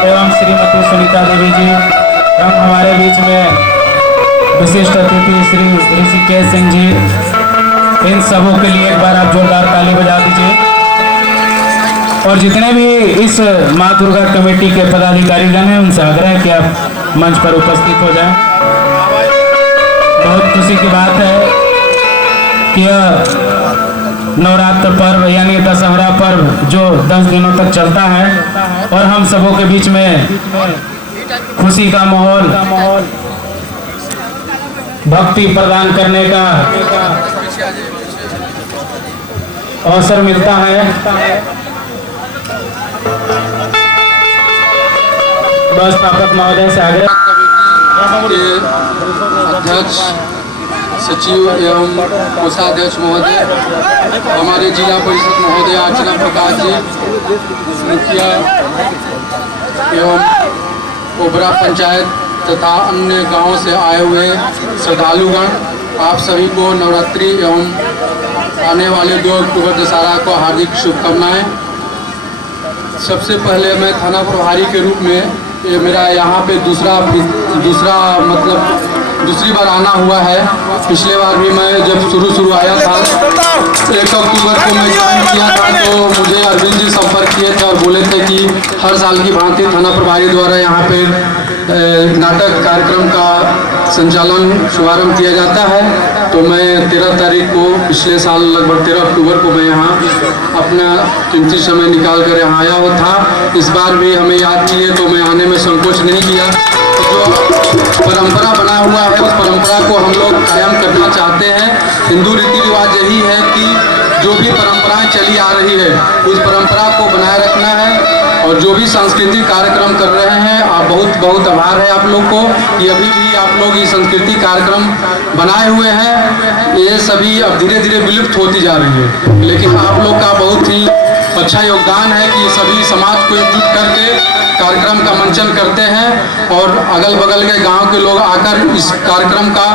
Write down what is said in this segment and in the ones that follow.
एवं श्रीमती सुनीता देवी जी एवं हमारे बीच में विशिष्ट अतिथि श्री ऋषिकेश सिंह जी, इन सबों के लिए एक बार आप जोरदार ताली बजा दीजिए। और जितने भी इस माँ दुर्गा कमेटी के पदाधिकारीगण हैं उनसे आग्रह है कि आप मंच पर उपस्थित हो जाएं। बहुत खुशी की बात है कि नवरात्र पर्व यानी दशहरा पर्व जो 10 दिनों तक चलता है और हम सबों के बीच में खुशी का माहौल, भक्ति प्रदान करने का अवसर मिलता है। व्यवस्थापक महोदय से आग्रह, अध्यक्ष सचिव एवं कोषाध्यक्ष महोदय, हमारे जिला परिषद महोदय अर्चना प्रकाश जी, मुखिया एवं ओबरा पंचायत तथा अन्य गांवों से आए हुए श्रद्धालुगण, आप सभी को नवरात्रि एवं आने वाले 2 अक्टूबर दशहरा को हार्दिक शुभकामनाएं। सबसे पहले मैं थाना प्रभारी के रूप में ये मेरा यहाँ पे दूसरी बार आना हुआ है। पिछले बार भी मैं जब शुरू आया था 1 अक्टूबर को मैं ज्वाइन किया था, तो मुझे अरविंद जी संपर्क किए थे और बोले थे कि हर साल की भांति थाना प्रभारी द्वारा यहाँ पे नाटक कार्यक्रम का संचालन शुभारंभ किया जाता है। तो मैं 13 तारीख को पिछले साल लगभग 13 अक्टूबर को मैं यहाँ अपना कीमती समय निकाल कर यहाँ आया हुआ था। इस बार भी हमें याद किए तो मैं आने में संकोच नहीं किया। जो परंपरा बना हुआ है उस परंपरा को हम लोग कायम करना चाहते हैं। हिंदू रीति रिवाज यही है कि जो भी परंपराएं चली आ रही है उस परंपरा को बनाए रखना है। और जो भी सांस्कृतिक कार्यक्रम कर रहे हैं, आप बहुत आभार है आप लोग को कि अभी भी आप लोग ये सांस्कृतिक कार्यक्रम बनाए हुए हैं। ये सभी अब धीरे धीरे विलुप्त होती जा रही है, लेकिन आप लोग का बहुत ही अच्छा योगदान है कि सभी समाज को एकजुट करके कार्यक्रम का मंचन करते हैं और अगल बगल के गांव के लोग आकर इस कार्यक्रम का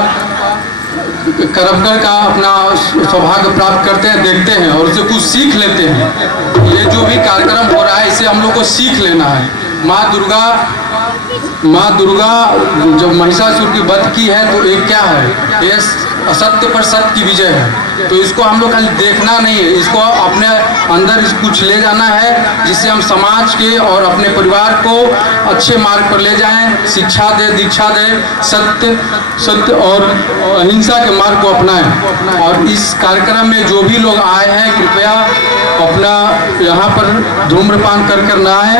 का अपना सौभाग्य प्राप्त करते हैं, देखते हैं और उससे कुछ सीख लेते हैं। ये जो भी कार्यक्रम हो रहा है इससे हम लोग को सीख लेना है। माँ दुर्गा जब महिषासुर की वध की है तो एक क्या है, ये असत्य पर सत्य की विजय है। तो इसको हम लोग खाली देखना नहीं है, इसको अपने अंदर कुछ ले जाना है जिससे हम समाज के और अपने परिवार को अच्छे मार्ग पर ले जाएं, शिक्षा दे, दीक्षा दे, सत्य और अहिंसा के मार्ग को अपनाएं। और इस कार्यक्रम में जो भी लोग आए हैं कृपया अपना यहाँ पर धूम्रपान कर ना आए,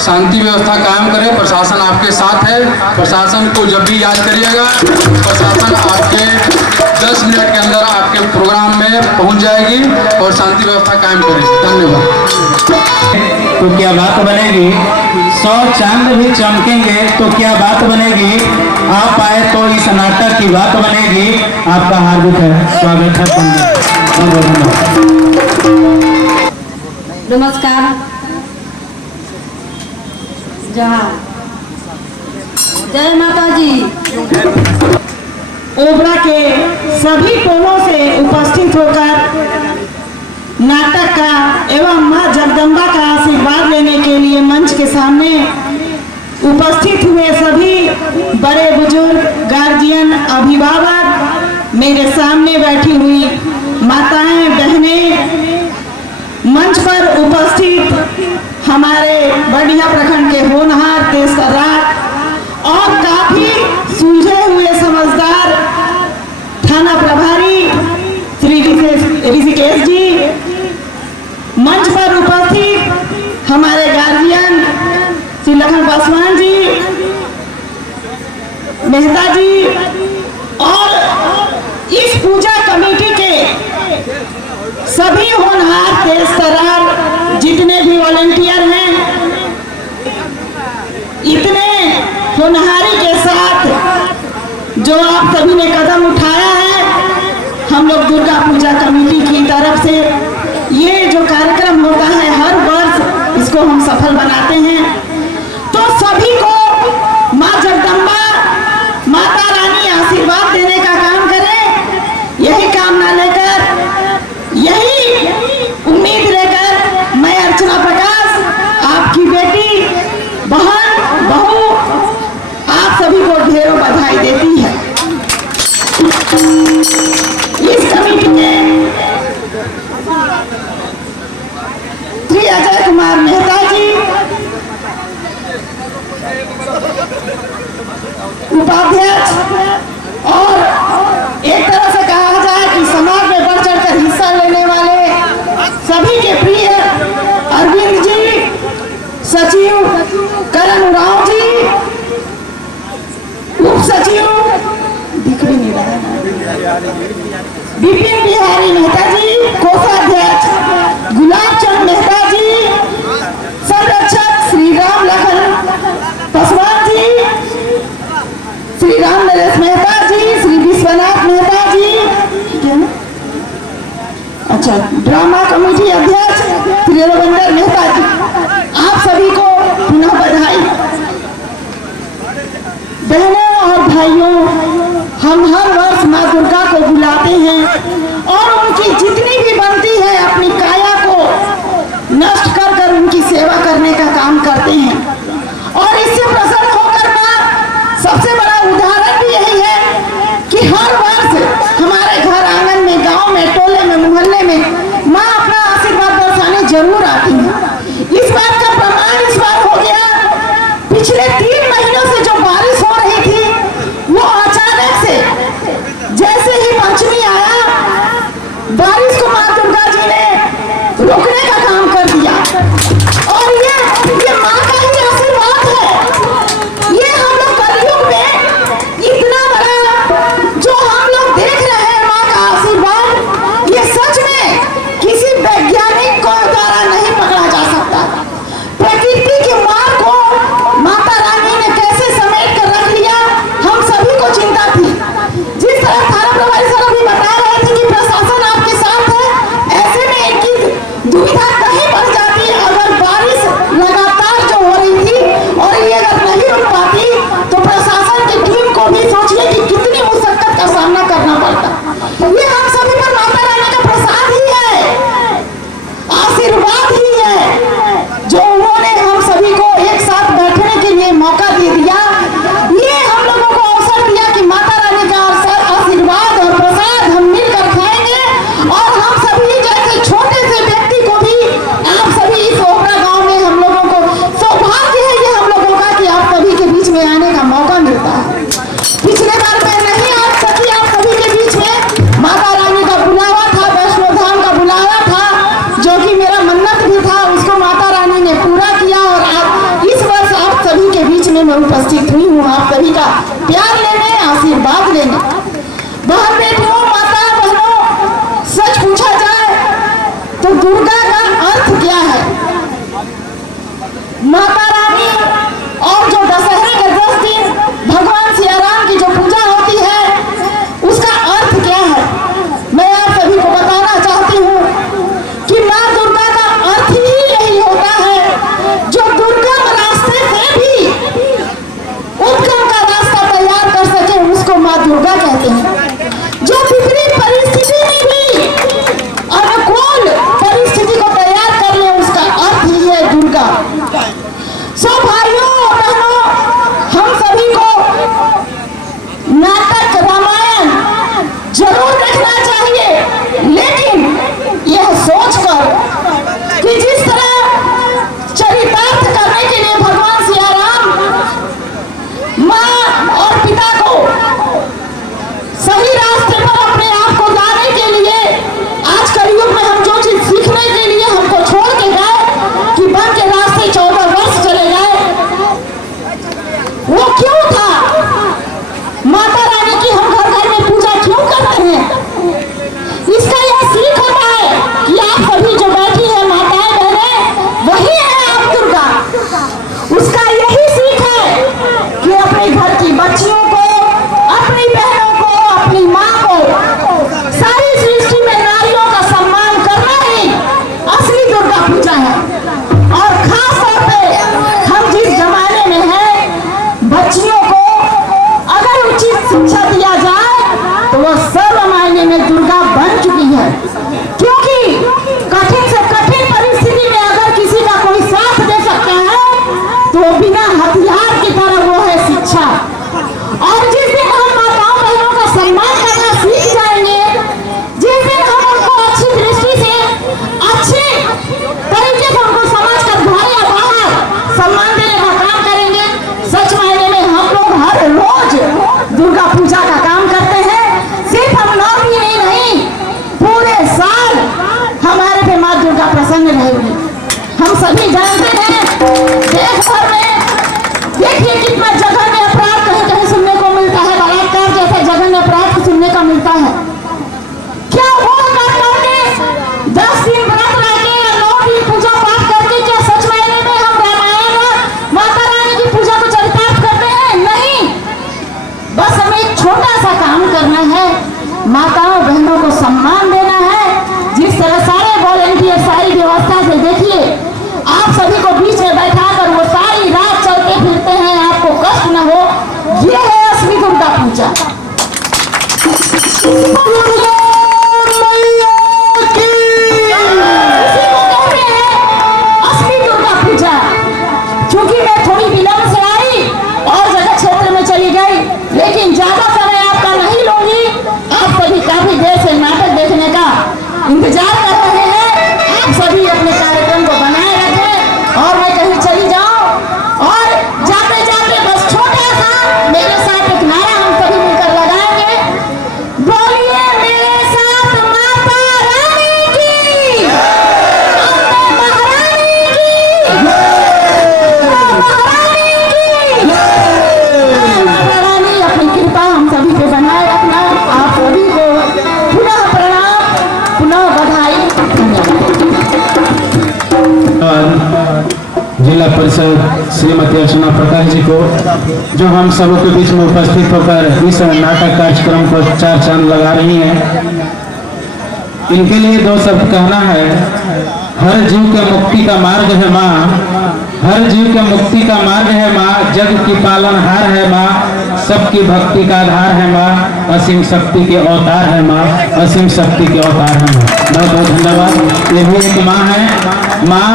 शांति व्यवस्था कायम करें। प्रशासन आपके साथ है, प्रशासन को जब भी याद करिएगा प्रशासन आपके 10 मिनट के अंदर आपके प्रोग्राम में पहुंच जाएगी और शांति व्यवस्था कायम करेगी। धन्यवाद। तो क्या बात बनेगी, 100 चांद भी चमकेंगे तो क्या बात बनेगी, आप आए तो इस नाटक की बात बनेगी। आपका हार्दिक स्वागत है। नमस्कार, जय माता जी। ओबरा के सभी कोनों से उपस्थित होकर नाटक का एवं मां जगदम्बा का आशीर्वाद लेने के लिए मंच के सामने उपस्थित हुए सभी बड़े बुजुर्ग, गार्जियन, अभिभावक, मेरे सामने बैठी हुई माताएं, बहनें, मंच पर उपस्थित हमारे बड़िया प्रखंड के होनहार, तेज तर्राट और काफी सूझे हुए समझदार थाना प्रभारी श्री ऋषिकेश जी, मंच पर उपस्थित हमारे गार्जियन श्री लखन पासवान जी, मेहता जी और इस पूजा कमेटी के सभी होनहार, तेज तर्रार जितने भी वॉलंटियर हैं, इतने होनहारी के साथ जो आप सभी ने कदम उठाया है, हम लोग दुर्गा पूजा कमेटी की तरफ से ये जो कार्यक्रम होता है हर वर्ष इसको हम सफल बनाते हैं। तो सभी को माँ जगदम्बा, माता रानी आशीर्वाद देने का काम करें, यही कामना लेकर, यही उम्मीद लेकर मैं अर्चना प्रकाश, आपकी बेटी, बहन बहू आप सभी को ढेरों बधाई देती है। इस कमेटी में श्री अजय कुमार मेहता जी उपाध्यक्ष, और एक तरह से कहा जाए कि समाज में बढ़ चढ़कर हिस्सा लेने वाले सभी के प्रिय अरविंद जी, सचिव करण उरांव जी, उप सचिव दिख भी नहीं रहा विपिन बिहारी मेहता जी, कोषाध्यक्ष गुलाब चंद मेहता जी, संरक्षक श्री राम लखन पासवान जी, श्री राम नरेश मेहता जी, श्री विश्वनाथ मेहता जी, अच्छा ड्रामा कमेटी अध्यक्ष श्री रविंदर मेहता जी, आप सभी को पुनः बधाई। बहनों और भाइयों, हम हर वर्ष माँ दुर्गा को बुलाते हैं और उनकी जितनी भी बनती है अपनी काया को नष्ट कर कर उनकी सेवा करने का काम करते हैं, और इससे प्रसन्न होकर माँ सबसे बड़ा उदाहरण भी यही है कि हर वर्ष हमारे घर आंगन में, गांव में, टोले में, मोहल्ले में माँ अपना आशीर्वाद बरसाने जरूर आती है। इस बात का प्रमाण इस बार हो गया, पिछले 3 महीनों से जो बारिश हो रही थी वो अचानक से जैसे ही पंचमी आया, बारिश को माँ दुर्गा जी ने रोकने का काम कर दिया, और ये माँ का ही आशीर्वाद है। ये हम लोग कलयुग में इतना बड़ा जो हम लोग देख रहे हैं माँ का आशीर्वाद, ये सच में किसी वैज्ञानिक को द्वारा नहीं पकड़ा जा सकता। प्रकृति की माँ को माता रानी ने कैसे समेट कर रख लिया, हम सभी को चिंता थी। जिस तरह थाना प्रभारी सर अभी बता रहे थे कि प्रशासन आपके साथ है, ऐसे में इनकी दुविधा कहीं बढ़ जाती अगर बारिश लगातार जो हो रही थी और ये अगर नहीं रुक पाती तो प्रशासन की टीम को भी सोचिए कि कितनी मुशक्कत का सामना करना पड़ता। ये हम सभी पर माता रानी का प्रसाद ही है, आशीर्वाद ही है, जो उन्होंने हम सभी को एक साथ बैठने के लिए मौका दे दिया। ये हम लोगों को अवसर दिया कि माता रानी का आशीर्वाद और प्रसाद हम मिलकर खाएंगे, और हम सभी जैसे छोटे से व्यक्ति को भी, आप सभी इस ओपरा गांव में हम लोगों को सौभाग्य है ये हम लोगों का कि आप सभी के बीच में आने का मौका मिलता है। पिछले बार मैं नहीं आ सकी आप सभी के बीच में, माता रानी का बुलावा था, वैष्णो धाम का बुलावा था, जो कि मेरा मन्नत भी था, उसको माता रानी ने पूरा किया, और आज इस वर्ष आप सभी के बीच में मैं उपस्थित हुई हूँ, आप सभी का प्यार लेने, आशीर्वाद लेने। बहन बेटियों, माता बहनों, सच पूछा जाए तो दुर्गा का अर्थ क्या है? माता रानी और जो दशहरे के 10 दिन भगवान सिया राम की जो पूजा होती है उसका अर्थ क्या है? मैं आप सभी को बताना चाहती हूँ कि माँ दुर्गा का अर्थ ही यही होता है, जो दुर्गम रास्ते से भी उत्तम का रास्ता तैयार कर सके उसको माँ दुर्गा कहते हैं। जो विपरीत परिस्थिति में भी अनुकूल परिस्थिति को तैयार कर ले उसका अर्थ ही है दुर्गा। सो भाइयों बहनों, श्रीमती अर्चना प्रकाश जी को, जो हम सबों के बीच में उपस्थित होकर इस नाटक कार्यक्रम को 4 चांद लगा रही हैं। इनके लिए 2 शब्द कहना है। हर जीव के मुक्ति का मार्ग है माँ, हर जीव के मुक्ति का मार्ग है माँ, जग की पालनहार है माँ, सबकी भक्ति का आधार है माँ, असीम शक्ति के अवतार है माँ, असीम शक्ति के अवतार है माँ। बहुत बहुत धन्यवाद। ये भी एक माँ है। माँ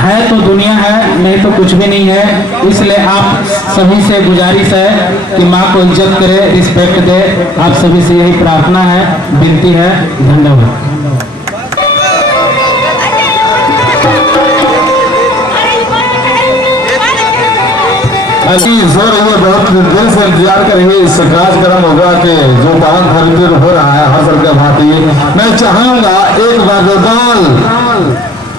है तो दुनिया है, नहीं तो कुछ भी नहीं है। इसलिए आप सभी से गुजारिश है कि माँ को इज्जत करे, रिस्पेक्ट दे। आप सभी से यही प्रार्थना है, विनती है। धन्यवाद। अभी जोर ये बहुत दिल से इंतजार करेंगे इस कार्यक्रम होगा कि जो पावन धर्म हो रहा है हर साल के भांति। मैं चाहूंगा एक बार दाल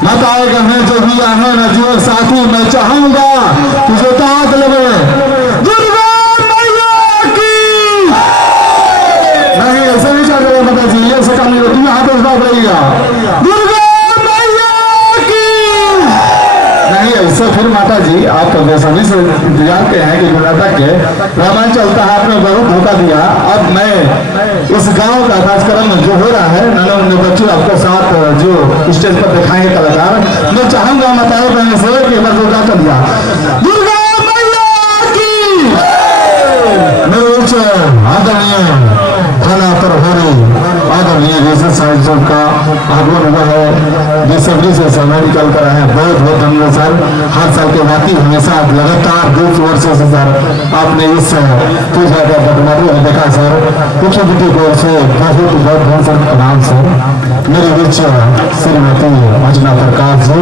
माताएं कहें जो भी आए न जीवन साथी, मैं चाहूंगा कि जो ताक लगे दुर्गा मैया की। नहीं ऐसे नहीं चल रहा माता जी, ये सका नहीं होती, हाथ उठा पड़ेगा दुर्गा नहीं ऐसे। फिर माता जी आप तो सभी से इंतजार के हैं कि नाटक के रामायण चलता है, आपने बहुत धोखा दिया। अब मैं इस गांव का कार्यक्रम जो हो रहा है नाना उन्हें बच्चे आपके साथ जो स्टेज पर दिखाएंगे कलाकार, मैं चाहूंगा माताएं बहन से कि मैं दुर्गा कर दिया दुर्गा मैया की। मेरे उच्च आदरणीय थाना प्रभारी आदरणीय जैसे साहित्य का आगमन हुआ है, जिस सभी से समय निकल कर आए, बहुत बहुत धन्यवाद सर। हर साल के बाकी हमेशा लगातार 2 वर्षों से सर आपने इस पूजा का बदमाशी देखा सर। मुख्यमंत्री को से बहुत बहुत सर प्रणाम सर। मेरे बीच श्रीमती अर्चना प्रकाश जी,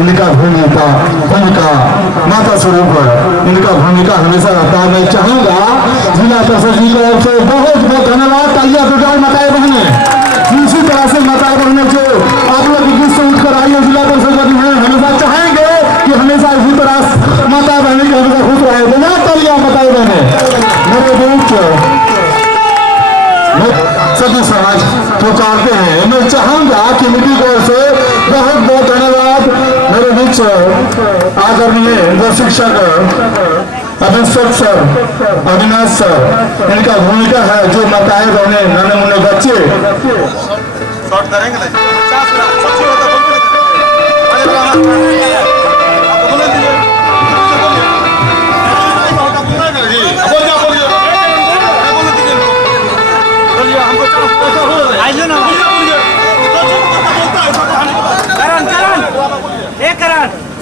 उनका भूमिका माता स्वरूप इनका भूमिका हमेशा रहता है। मैं चाहूंगा जिला परिषद जी को ओर से बहुत बहुत धन्यवाद। तालियां बजाए माताएं बहने। इसी तरह से माताएं बहने जो आप लोग बीच से उठकर आई है जिला परिषद हमेशा चाहेंगे कि हमेशा इसी तरह माता बहने की हमेशा खुश रहे। बजा तालियां माताएं बहने। मेरे बीच सभी समाज पुकारते हैं। मैं चाहूंगा कि मिट्टी की ओर से बहुत बहुत धन्यवाद। मेरे बीच आदरणीय जो शिक्षक अभिषेक सर, अविनाश सर, इनका भूमिका है जो माताएं बहने नाने मुन्ने बच्चे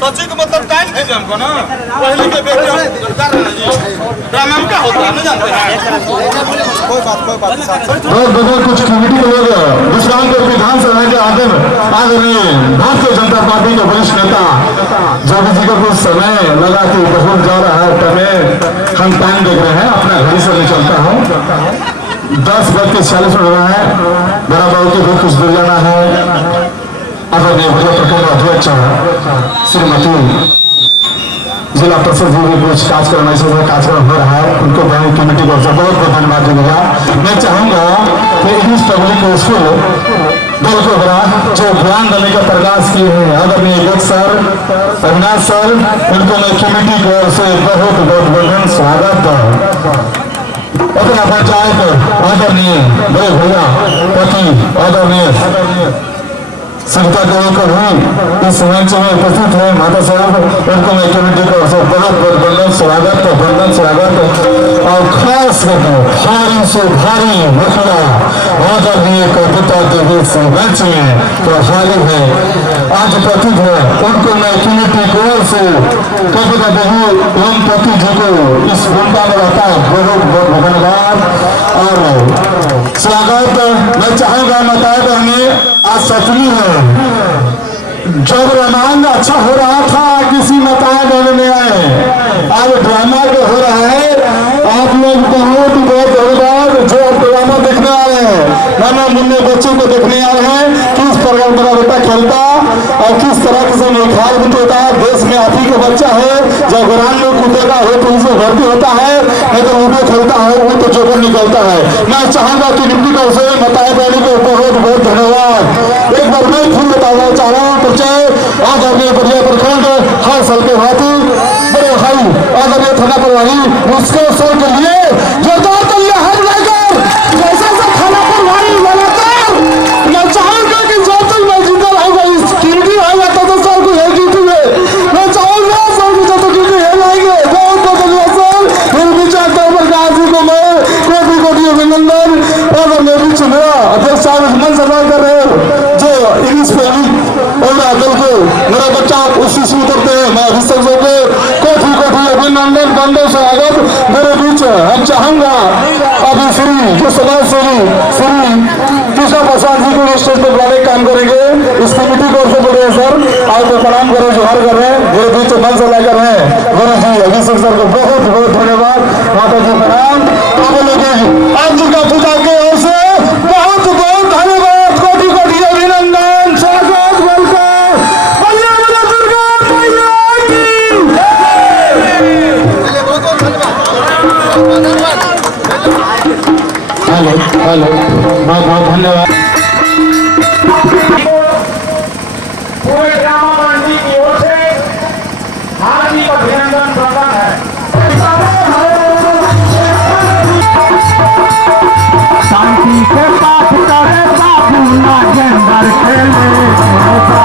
सच्ची का मतलब टाइम भेजे हमको ना, पहले के व्यक्ति हम कर रहे हैं जी। ड्रामा में क्या होता है ना जानते हैं। कोई बात बहुत बगल कुछ कमेटी के लोग विश्रामपुर विधानसभा के आदरणीय भारतीय जनता पार्टी के वरिष्ठ नेता जब जी का कुछ समय लगा कि बहुत जा रहा है, तब हम टाइम देख रहे हैं, अपना घड़ी से निकलता हूँ। 10:40 हो रहा है, बड़ा बहुत के भी कुछ दूर जाना है। आदरणीय प्रखंड अध्यक्ष श्रीमती जिला परिषद जी भी कुछ कार्यक्रम ऐसे कार्यक्रम हो रहा है, उनको बैंक कमेटी को बहुत बहुत धन्यवाद देगा। मैं चाहूंगा कि इंग्लिश पब्लिक स्कूल दल को बड़ा जो ज्ञान देने का प्रयास किए हैं आदरणीय अध्यक्ष सर, अविनाश सर, उनको मैं कमेटी की ओर से बहुत बहुत बहुत स्वागत। अपना पंचायत आदरणीय बड़े भैया पति आदरणीय संता देवी को भी इस मंच में उपस्थित है माता साहब, उनको मैं कमेटी को बहुत बहुत वंदन स्वागत। और खास करके भारी से भारी मुखिया आदरणीय कविता देवी से मंच में तो हाली है आज उपस्थित है, उनको मैं कमेटी की ओर से कविता देवी ओम पति जी को इस भूमिका में रहता है बहुत बहुत धन्यवाद और स्वागत। मैं चाहूंगा माताएं बहने आज सतमी है, जब रामायण अच्छा हो रहा था किसी माताएं बहने में आए, आज ड्रामा जो हो रहा है आप लोग बहुत बहुत धन्यवाद जो ड्रामा देखने आ रहे हैं, नाना मुन्ने बच्चों को देखने आ रहे हैं किस प्रकार मेरा बेटा खेलता और किस तरह से निखार होता है। देश में आप ही का बच्चा है, जब ग्राम में कूदेगा हो तो उसे भर्ती होता है, नहीं तो ऊपर खेलता है वो तो जोकर निकलता है। मैं चाहूंगा कि निम्ति का उसे बताए जाने को बहुत बहुत धन्यवाद। एक बार मैं फिर बताना चाह रहा हूँ परिचय आदरणीय बढ़िया प्रखंड हर साल के भांति बड़े उसके सर के लिए जोरदार तालियां हम लेकर जैसे से थाना पर भारी लगातार मैं चाहूंगा कि जब तक मैं जिंदा रहूंगा इस कीमती आ जाता तो सर को है कीमती में मैं चाहूंगा सर को जब तक कीमती है लाएंगे बहुत बहुत धन्यवाद सर फिर विचार प्रकाश जी को मैं कोटि कोटि अभिनंदन और मैं भी मेरा अध्यक्ष साहब मन सम्मान कर रहे हैं जो इंग्लिश पे और दल को मेरा बच्चा उस शिशु उतरते हैं मैं अभिषेक सर को कोटि कोटि अभिनंदन बंदे स्वागत मेरे बीच हम चाहूंगा अभी श्री जो समाज सेवी श्री कृष्ण प्रसाद जी को स्टेज पर बुलाने काम करेंगे इस कमेटी को से बोले सर आपको प्रणाम करें जोहार कर रहे हैं मेरे बीच मन से लेकर हैं गुरु जी अभिषेक सर को बहुत बहुत धन्यवाद माता जी प्रणाम आप दुर्गा पूजा के ओर से बहुत बहुत धन्यवाद कोटि कोटि अभिनंदन स्वागत वेलकम दुर्गा मैया की हेलो हेलो बहुत बहुत धन्यवाद पूरे ड्रामा मंडी की ओर से हार्दिक अभिनंदन प्रदान है। शांति से पाठ करे बाबू नागेंद्र खेले अरे खेले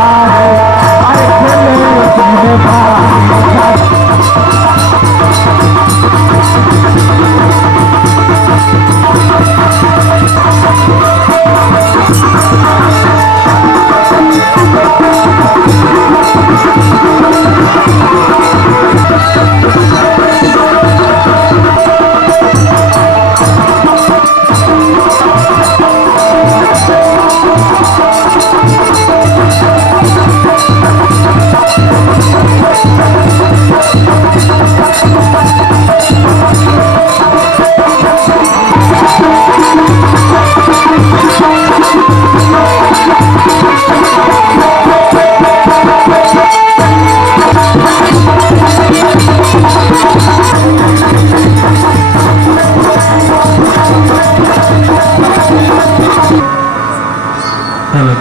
मेरे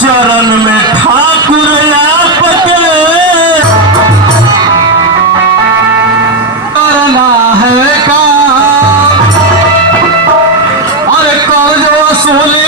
चरण में ठाकुर आपके करना है काम अरे कर्ज वसूली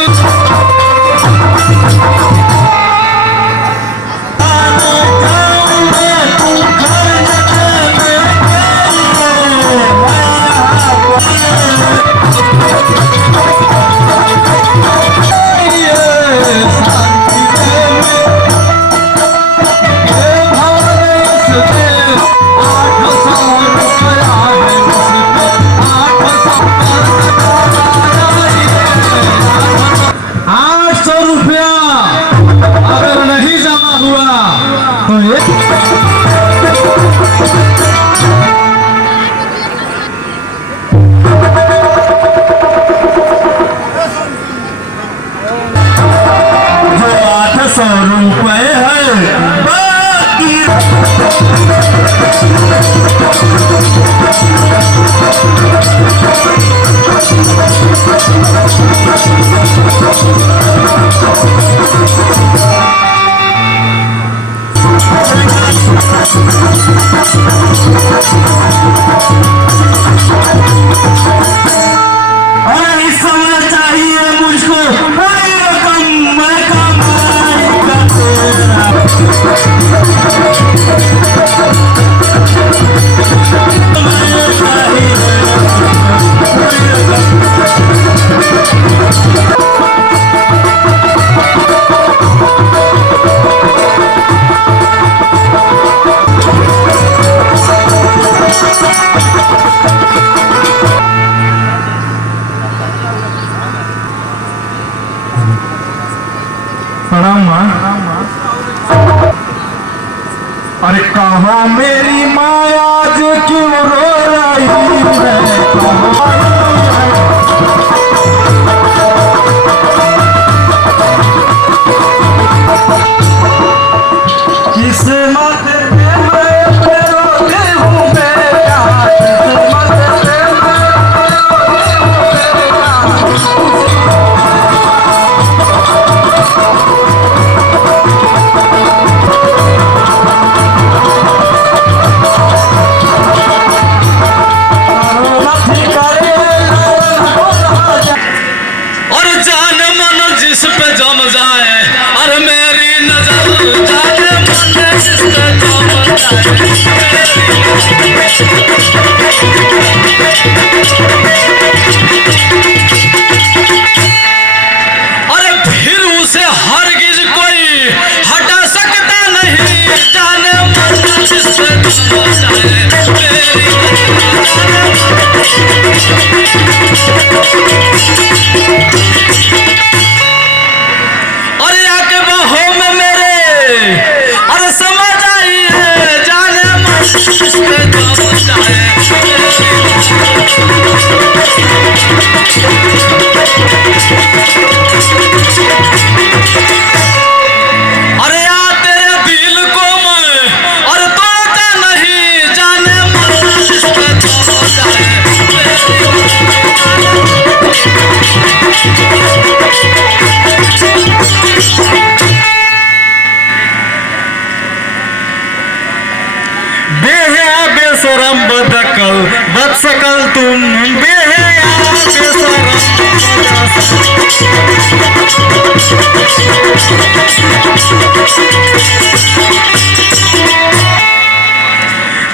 अरे कहाँ मेरी माया आज क्यों रो रही है किस्मत अरे आके बाहों में मेरे अरे समझ आई है जाने मन इस पे दम जाए। अरे आ तेरे दिल को मैं और तोड़ता नहीं जाने मन इस पे दम जाए। बेहया बेशरम बदकल बदसकल तुम बेहया बेशरम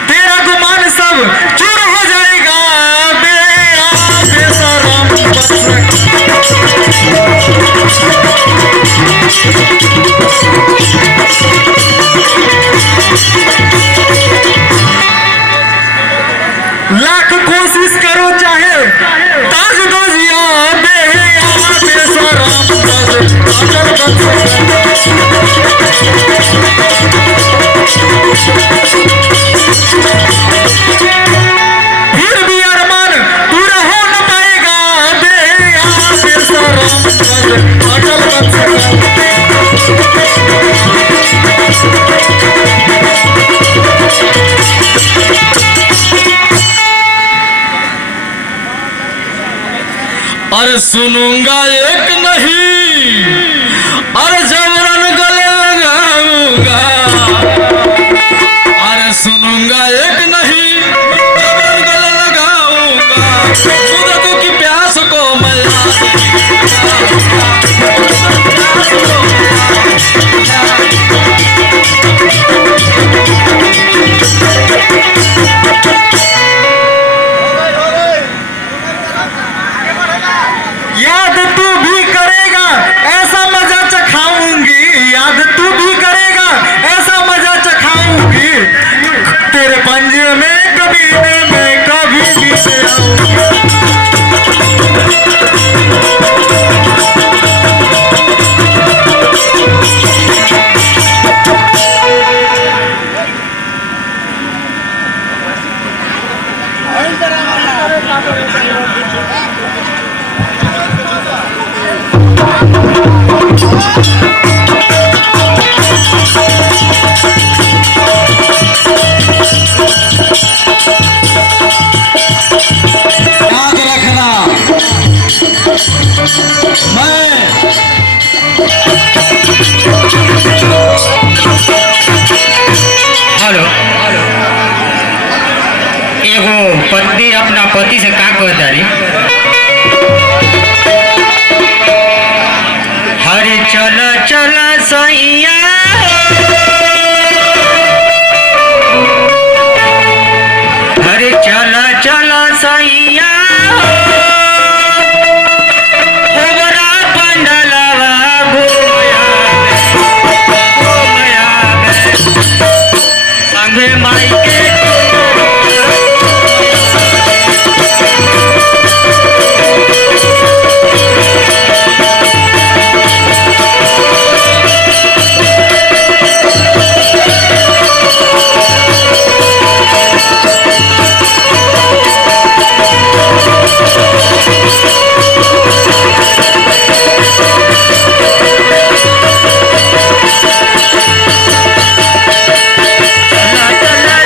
तेरा गुमान सब चूर हो जाएगा बेहया बेशरम बदसकल। लाख कोशिश करो चाहे ताज दो जिया बेहया बेशरम फिर भी अरमान पूरा हो न पाएगा बेहया बेशरम अटल अरे सुनूंगा एक नहीं अरे जबरन गले लगाऊंगा। अरे सुनूंगा एक नहीं जबरन गले लगाऊंगा। सूरतों की प्यास को मैं याद तू भी करेगा ऐसा मजा चखाऊंगी। याद तू भी करेगा ऐसा मजा चखाऊंगी। तेरे पंजे में कभी मैं कभी भी आऊंगी। याद रखना मैं हेलो एगो पत्नी अपना पति से का कहता रे हरे चल चल सैया हरे चल चल सैया होबरा पंडलवा घूमया संगे माई के चला चला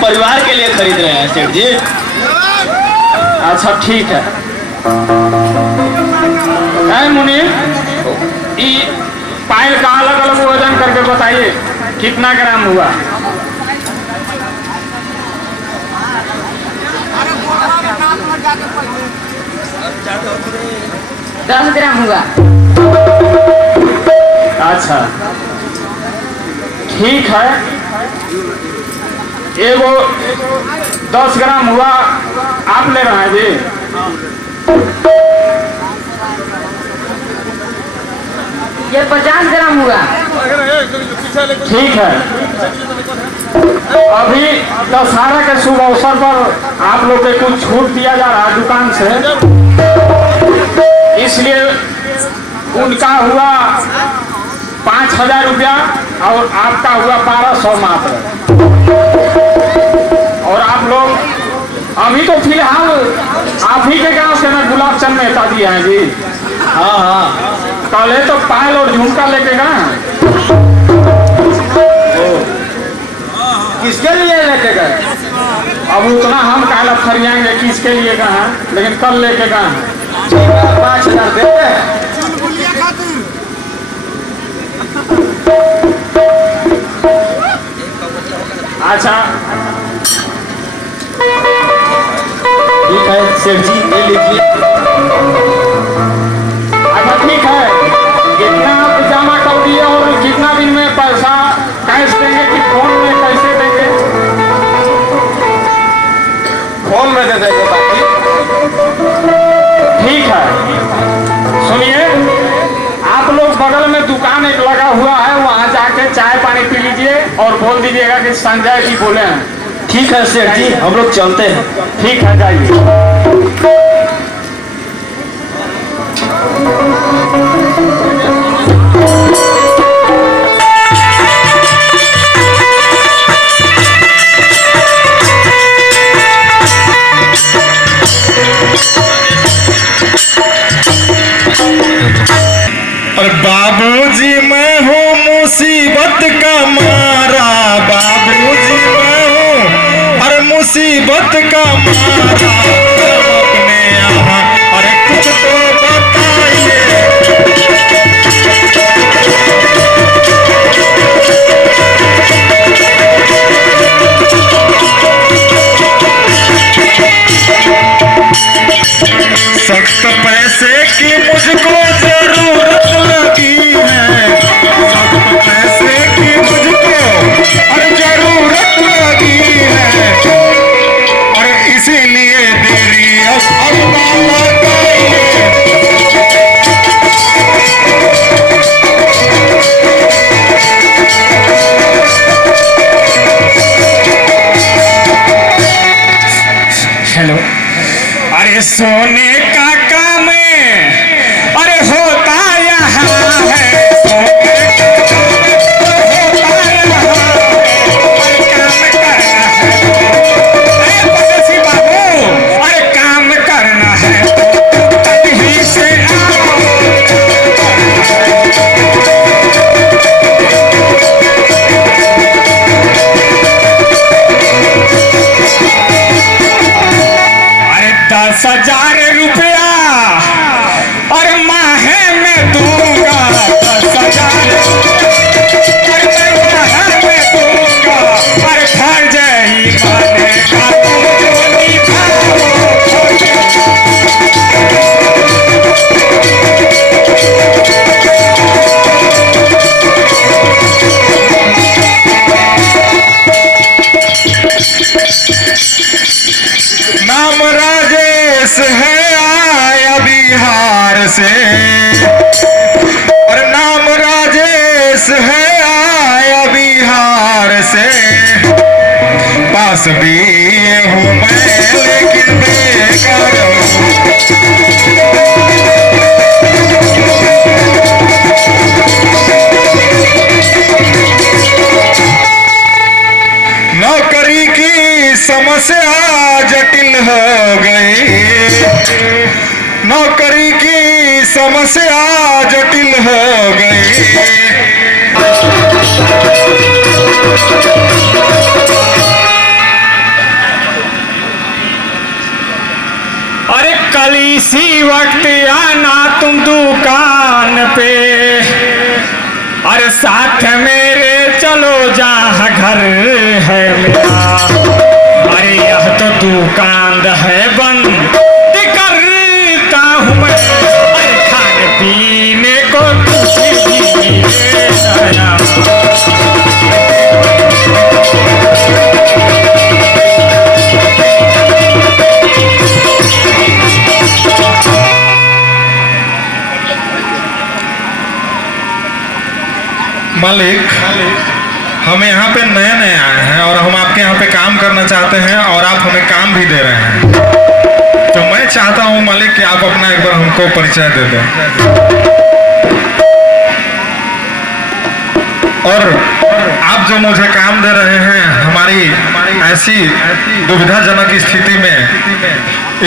परिवार के लिए खरीद रहे हैं सेठ जी। अच्छा ठीक है। मुनीम, ये पायल का अलग अलग वजन करके बताइए कितना ग्राम हुआ? दस ग्राम हुआ। अच्छा ठीक है, एगो 10 ग्राम हुआ आप ले रहे हैं जी? ये 50 ग्राम हुआ। ठीक है, अभी दशहरा के शुभ अवसर पर आप लोग को कुछ छूट दिया जा रहा है दुकान से, इसलिए उनका हुआ 5000 रुपया और आपका हुआ 1200 मात्र। और आप लोग अभी तो फिलहाल आप ही के गांव से ना गुलाब चंद मेहता जी हैं जी। हाँ हाँ, कल है तो पायल और झुमका लेके गए। किसके लिए लेके गए? अब उतना हम काला फरियाएंगे किसके लिए गए हैं, लेकिन कल लेके गए हैं। 5000 देते हैं। अच्छा ठीक है सेठ जी, ले लीजिए। अच्छा ठीक है, कितना आप जमा कर दिए और कितना दिन में पैसा कैश देंगे कि फोन में कैसे देंगे? फोन में दे देंगे बाकी। ठीक है, सुनिए, आप लोग बगल में दुकान एक लगा हुआ है, वहां जाके चाय पानी पी लीजिए और बोल दीजिएगा कि संजय जी बोले हैं। ठीक है सेठ जी, हम लोग चलते हैं। ठीक है, जाइए। और बाबूजी मैं हूँ मुसीबत का मारा, बाबूजी मैं हूँ और मुसीबत का मारा, अपने यहाँ अरे कुछ तो बताइए। सख्त पैसे की मुझको जरूरत लगी है, सख्त पैसे की मुझको और जरूरत लगी है, और इसीलिए देरी अब हेलो, अरे सोने का काम अरे होता यहाँ है, सोने का काम होता यहाँ है, काम करना है परदेसी बाबू, अरे काम करना है तो तभी से आओ। अरे 10,000 रुपया और माहे में दूंगा, 10,000 और मैं माहे में दूंगा, और फर्ज ही मानेगा तो निभाओ। नाम राजेश है आया बिहार से, और नाम राजेश है आया बिहार से, पास भी हूँ मैं लेकिन बेकार हूँ। समस्या जटिल हो गई। अरे कल इसी वक्त आना तुम दुकान पे, अरे साथ मेरे चलो जहाँ घर है मेरा। अरे यह तो दुकान है बंद करता हूँ मैं, अरे खाने पीने को कुछ भी नया। मालिक, हम यहाँ पे नए नए आए हैं और हम आपके यहाँ पे काम करना चाहते हैं और आप हमें काम भी दे रहे हैं। तो मैं चाहता हूँ मालिक कि आप अपना एक बार हमको परिचय दे दें और आप जो मुझे काम दे रहे हैं हमारी ऐसी दुविधाजनक स्थिति में,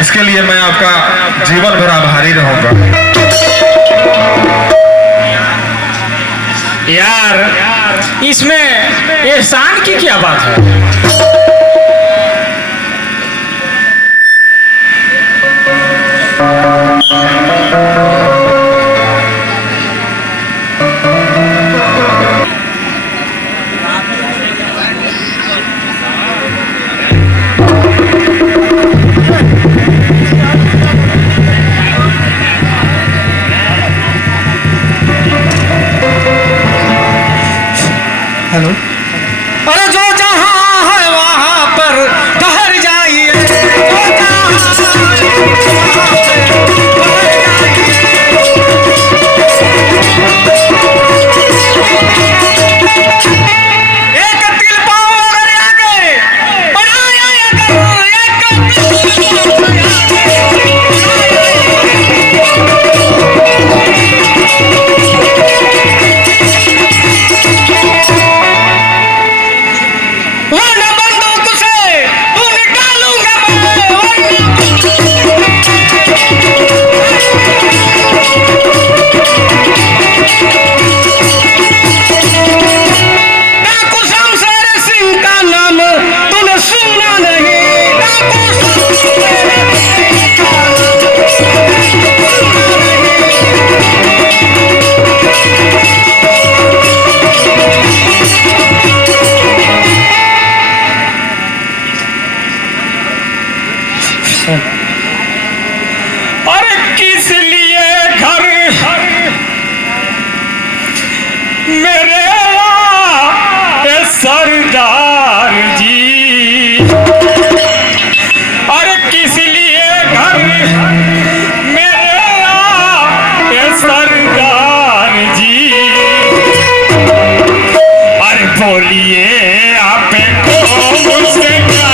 इसके लिए मैं आपका जीवन भर आभारी रहूंगा। यार इसमें एहसान की क्या बात है? हेलो। अरे जो जहाँ है वहाँ पर ठहर जाइए, जो जहाँ है वहाँ पर एक तिल पाओ अगर आगे बढ़ाया अरे किस लिए घर मेरे सरदार जी, अरे किस लिए घर मेरे सरदार जी, अरे बोलिए आपको मुझसे क्या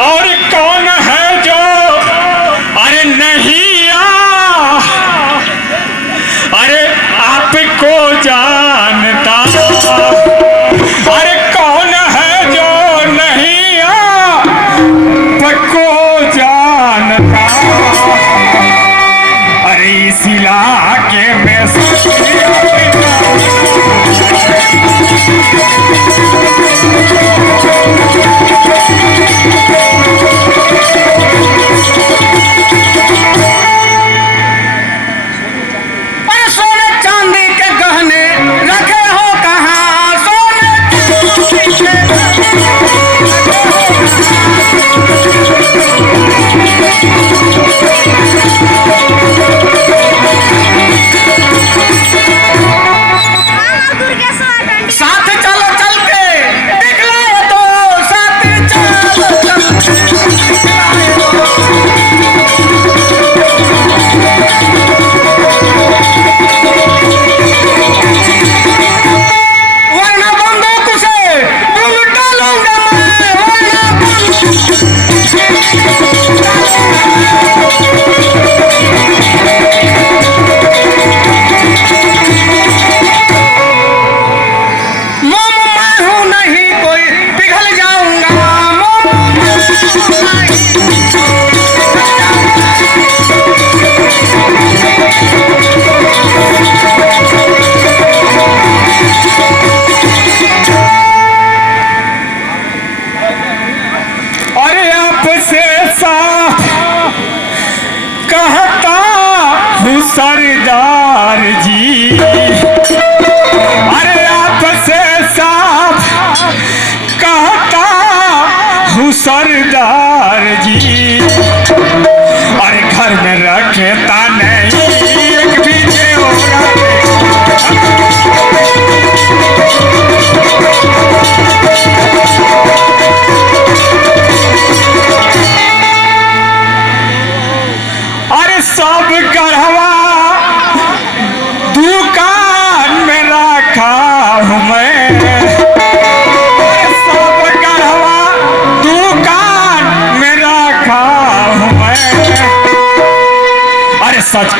और कौन है जो अरे नहीं अरे आपको जानता, अरे कौन है जो नहीं आपको जानता, अरे इस इलाके में सोने चांदी के गहने रखे हो कहाँ, सोने चांदी के साथ चलो चल के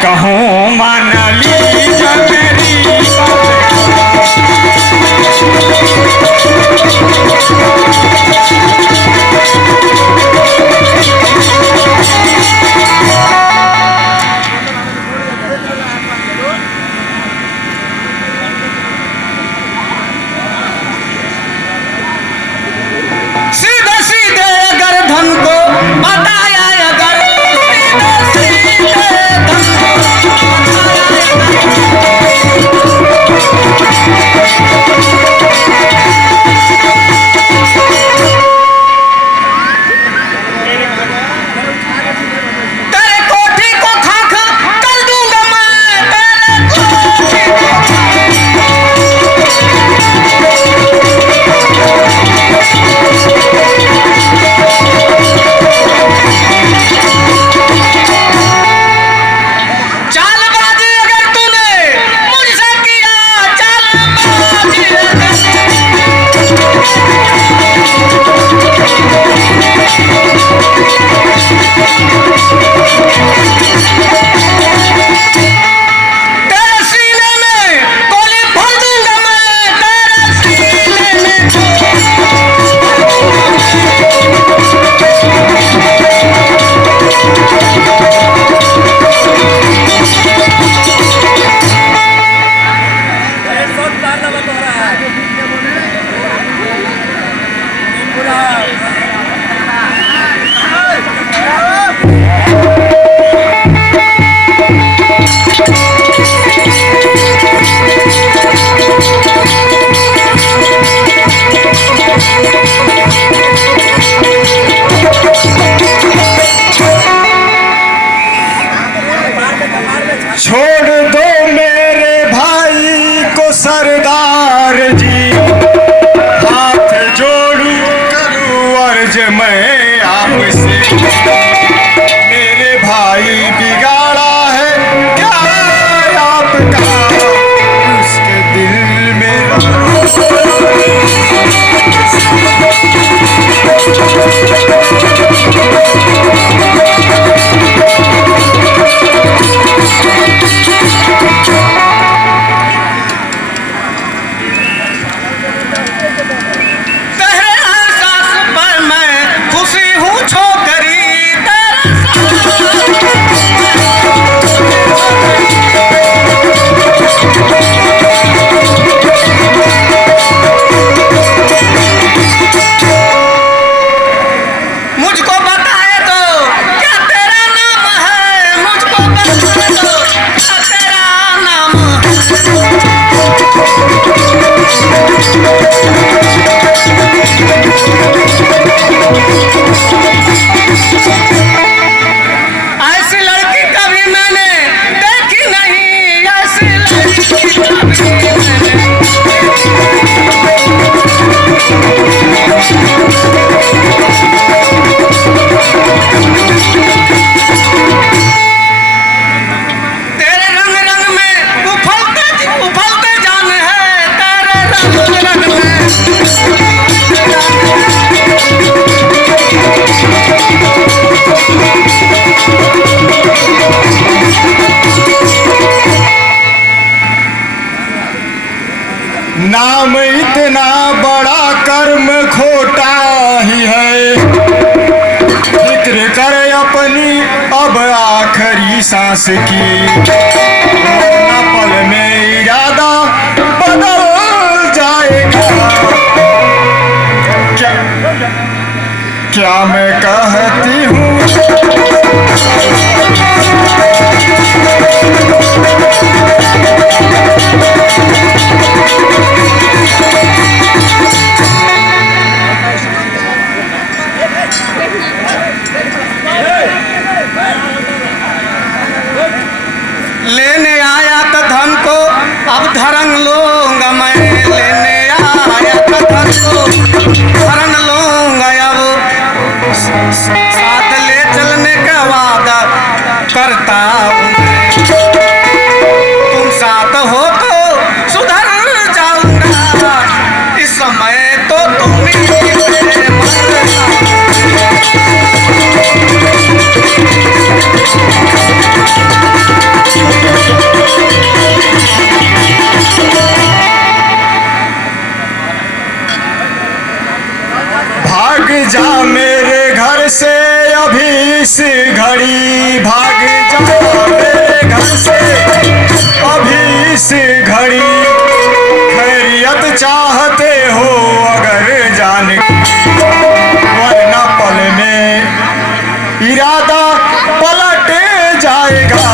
कहूँ मान लीजिए मेरी सीधे सीधे अगर धन को बताया अगर सीधे सीधे धन को तेरे कोठी को खाक कर दूंगा मैं तेरे चालबाजी अगर तूने मुझसे किया चालबाजी तेरे सीने में गोली भर दूंगा मैं तेरे सीने में छोड़ दो मेरे भाई को सरदार जी हाथ जोड़ू करूं अर्ज मैं आपसे मेरे भाई बिगाड़ा है क्या आपका उसके दिल में तेरे एहसास पर मैं खुशी हूँ छोकरी मुझको बताए तो क्या तेरा नाम है मुझको बताए तो क्या तेरा नाम है ऐसी लड़की कभी मैंने देखी नहीं ऐसी लड़की कभी मैंने तेरे रंग रंग में उफलते जान है तेरे रंग रंग में नाम इतना बड़ा कर्म खोटा ही है फिक्र करे अपनी अब आखिरी सांस की वरना पल में इरादा बदल जाएगा क्या मैं कहती हूँ लेने आया तो धन को अब धरन लूंगा मैं लेने आया तो धन को धरन लूंगा अब साथ ले चलने का वादा करता हूँ तुम साथ हो तो सुधर जाऊंगा इस समय तो तुम ही मेरे मरना भाग जा मेरे घर से अभी इस घड़ी, भाग जा मेरे घर से अभी इस घड़ी। खैरियत चाहते हो अगर जाने की, वरना पल में इरादा पलट जाएगा।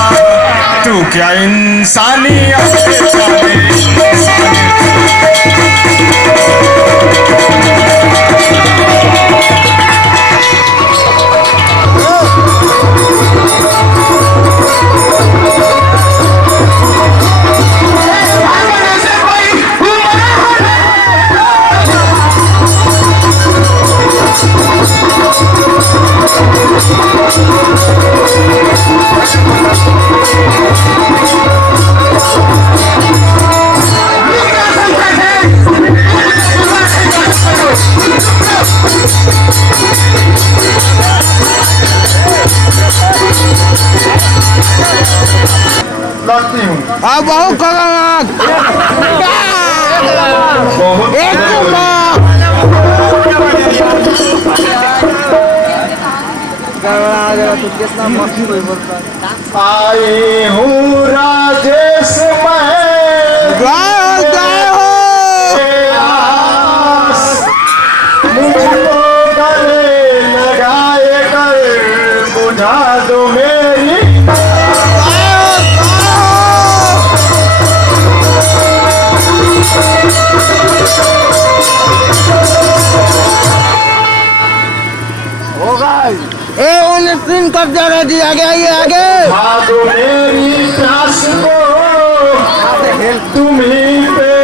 तू क्या इंसानियत जाने, लगती हूँ अब बहुत खतरनाक, आई हूँ राजेश मुझको गले लगाए कर बुझा दो मेरी। तीन कब जाना जी, आगे आइए आगे। बुझा दो मेरी प्यास को, तुम्हीं पे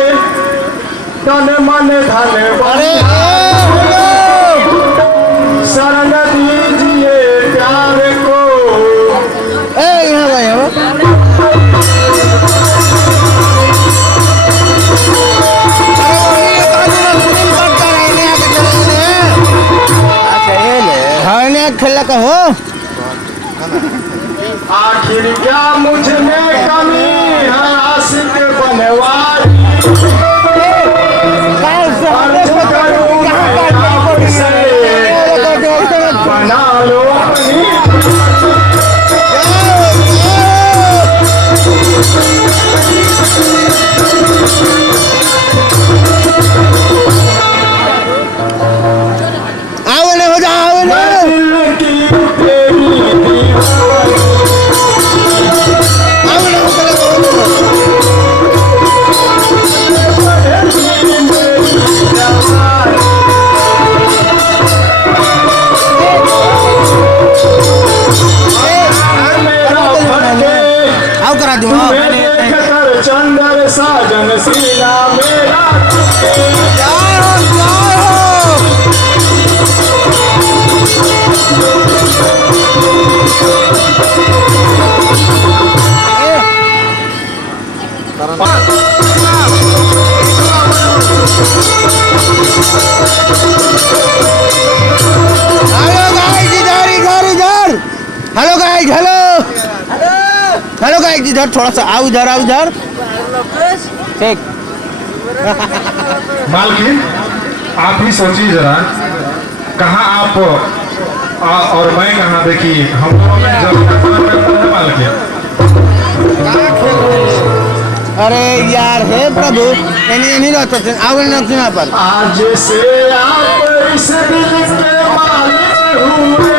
तन मन धन शरण दीजिए प्यार को। खेला का हो, आखिर क्या मुझ में कमी है आशिक बनवारी। बना लो अपनी चंदर साजन सीला मेरा। हेलो गाइस, हेलो गाइस, इधर थोड़ा सा आओ, इधर आओ, इधर ठीक। मालकिन आप ही सोचिए जरा, कहाँ आप और मैं कहाँ, देखिए हम दोनों में जब मालकिन। अरे यार हे प्रभु, नहीं रहते थे, आओ यहाँ पर। आज से आप इस दिल के मालिक हुए।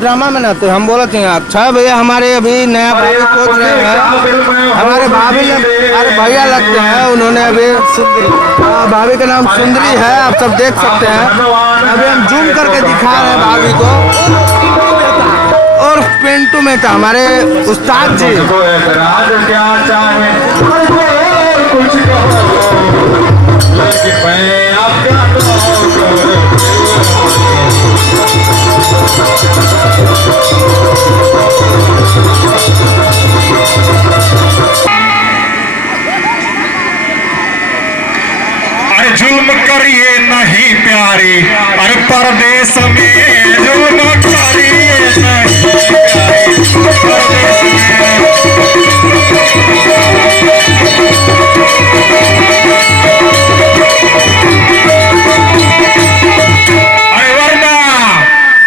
ड्रामा में ना तो हम बोले थे अच्छा भैया, हमारे अभी नया भाभी सोच रहे हैं, हमारे भाभी अरे भैया लगते हैं, उन्होंने अभी भाभी का नाम सुंदरी है, आप सब देख सकते हैं। अभी हम जूम करके दिखा रहे हैं भाभी को, और पिंटू मेहता हमारे उस्ताद जी। क्या प्यारी, अरे परदेश में जो नौकरी नहीं प्यारी, परदेश अरे वरना,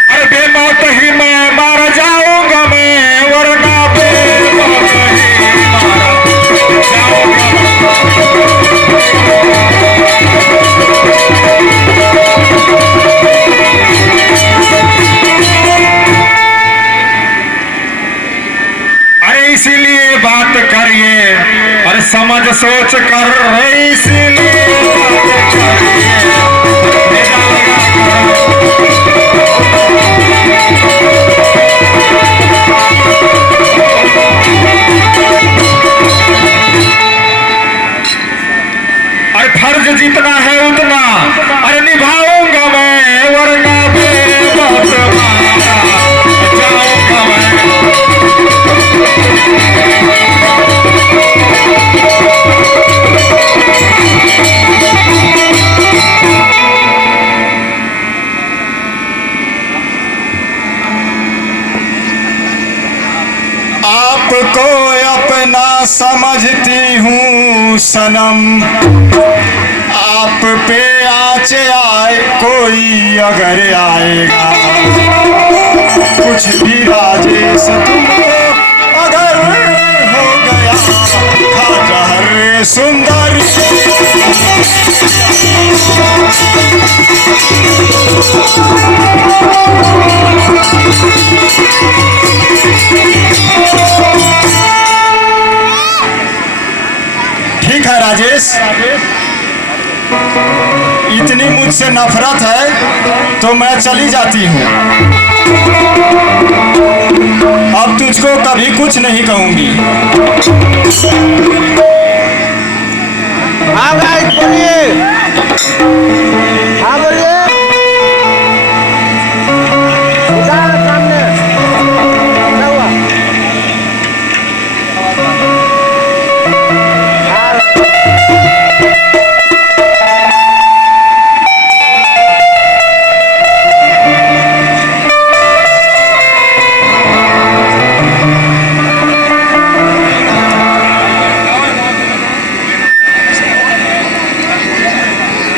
अरे बेमौत ही मैं मार जाऊंगा मैं, वरना बेमौत ही मार जाऊंगा इसीलिए बात करिए, अरे समझ सोच कर, इसीलिए बात करिए, अरे फर्ज जितना है उतना अरे निभाऊंगा मैं, वरना बेमौत मारा जाऊंगा मैं। आपको अपना समझती हूँ सनम, आप पे आँच आए कोई अगर आएगा, कुछ भी राजेश तुमको अगर हो गया जहर सुंदर। ठीक है राजेश, इतनी मुझसे नफरत है तो मैं चली जाती हूँ, अब तुझको कभी कुछ नहीं कहूंगी। हाँ भाई बोलिए।